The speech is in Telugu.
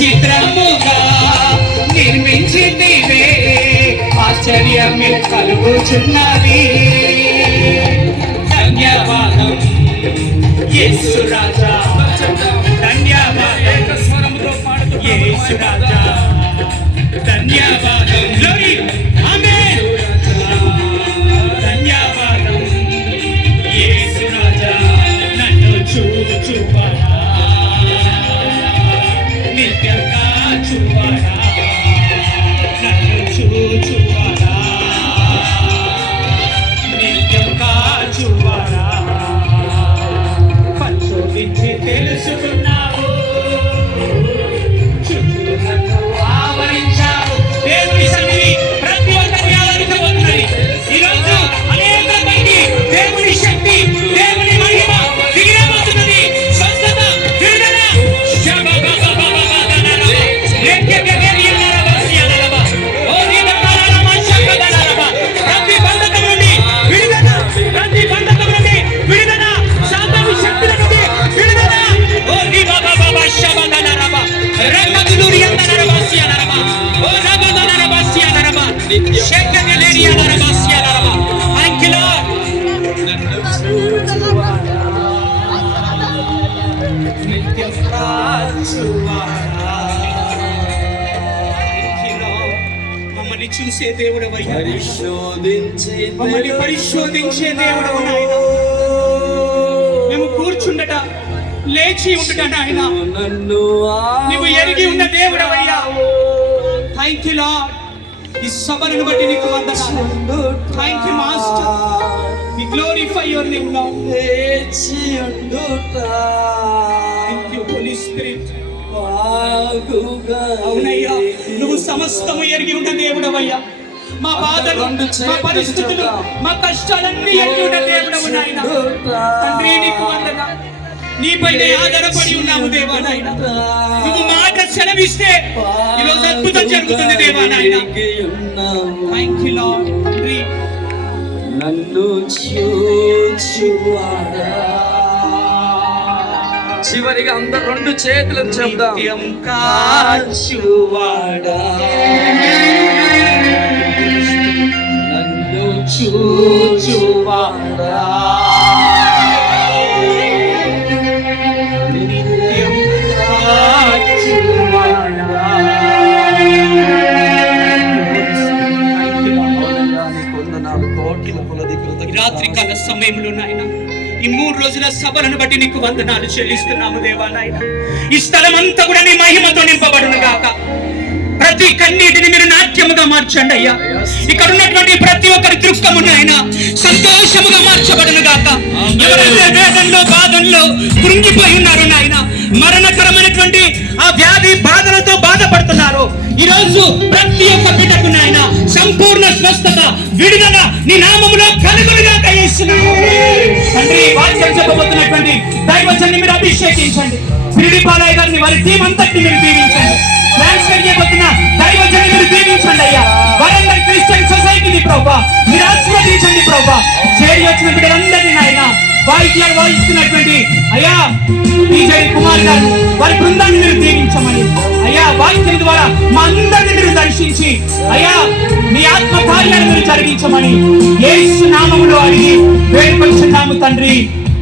విచిత్రముగా నిర్మించితివే, ఆశ్చర్యమే కలుగుచున్నది. ధన్యవాదం యేసు రాజా, ధన్యవాదం యేసు రాజా, ధన్యవాదం. గ్లోరీ ఆమేన్. ధన్యవాదం యేసు రాజా, నన్ను చూచువాడా, నిత్యంగా చూవాడా, నన్ను చూచువాడా, నిత్యంగా చూవాడా. పరిశోధించి తెలుసుకున్నావు, చుట్టూ నన్ను ఆవరించావు. దేవుని సన్నిధి ప్రతి ఒక్కరి ఆవరించబోతున్నది. ఈరోజు అనేక మంది దేవుని శక్తి, దేవుని మహిమ దిగిరబోతున్నది. స్వస్థత, విడుదల. ప్రతి బంధకం నుండి విడుదల, ప్రతి బంధకం నుండి విడుదల, సాతాను శక్తుల నుండి విడుదల. ఓ రిబాబాబా శబదనరబా రమదురియనరబాసియనరబా ఓ రబదనరబాసియనరబా షెకగలేరియనరబాసియనరబా. Thank you Lord. మమ్మల్ని చూసే దేవుడవయ్యా, మమ్మల్ని పరిశోధించే దేవుడవు నాయన. మేము కూర్చుండట, లేచి ఉండట నాయన, నువ్వు ఎరిగి ఉన్న దేవుడవయ్యా. Thank you Lord. ఈ సభను బట్టి నీకు వందనాలు. Thank you master. We glorify your name Lord. Thank you Holy Spirit. అవునయ్యా, నువ్వు సమస్తము ఎరిగి ఉన్న దేవుడవయ్యా. మా బాధలు, మా పరిస్థితులు, మా కష్టాలన్నీ ఎరిగి ఉన్న దేవుడవు నాయన. తండ్రి నీకు వందనాలు. నీపైనే ఆధారపడి ఉన్నాము దేవా నాయన. నువ్వు మాట సెలవిస్తే ఈరోజు అద్భుతం జరుగుతుంది దేవా నాయన. Thank you lord. నన్ను చూచువాడా. చివరిగా అందరు రెండు చేతులను చెప్దాం. నిత్యం కాచువాడా, నన్ను చూచువాడా, నిత్యం కాచువాడా. రాత్రికాల సమయంలో నాయన, ఈ 3 రోజుల సభలను బట్టి నీకు వందనాలు చెల్లిస్తున్నాము దేవా నాయన. ఈ స్థలం అంతా కూడా నీ మహిమతో నింపబడును గాక. ప్రతి కన్నీటిని మీరు నాట్యముగా మార్చండి అయ్యా. ఇక్కడ ఉన్నటువంటి ప్రతి ఒక్కరి దుఃఖమును ఆయన సంతోషముగా మార్చబడును గాక. ఎవరైతే వేదనలో, బాధల్లో కృంగిపోయి ఉన్నారు నాయన, మరణకరమైనటువంటి ఆ వ్యాధి బాధలతో బాధపడుతున్నారు, ఈరోజు ప్రతి ఒక్క బిడ్డకు నాయన సంపూర్ణ స్వస్థత, విడుదల నీ నామములో కలుగునుగా చేస్తున్నాము తండ్రి. వాక్యం చెప్పబోతున్నటువంటి దైవజన్ని మీరు అభిషేకించండి. పిరిపాలయ్య గారిని, వారి టీం అంతటిని మీరు దీవించండి. ట్రాన్స్ఫర్ చేయబోతున్న దైవజన్ని మీరు దీవించండి అయ్యా. వరంగల్ క్రిస్టియన్ సొసైటీని ప్రభా మీరు ఆశీర్వదించండి ప్రభా. చేరి వచ్చిన బిడ్డలందరినీ నాయన, వాయిద్యాలు వాయిస్తున్నటువంటి అయ్యా టీజై కుమార్ గారు, వారి బృందాన్ని మీరు దీవించమని అయ్యా. వాక్యం ద్వారా మా అందరిని మీరు దర్శించి అయ్యా మీ ఆత్మ కార్యాలను మీరు జరిగించమని యేసు నామములో అడిగి వేడుకొంచున్నాము తండ్రి.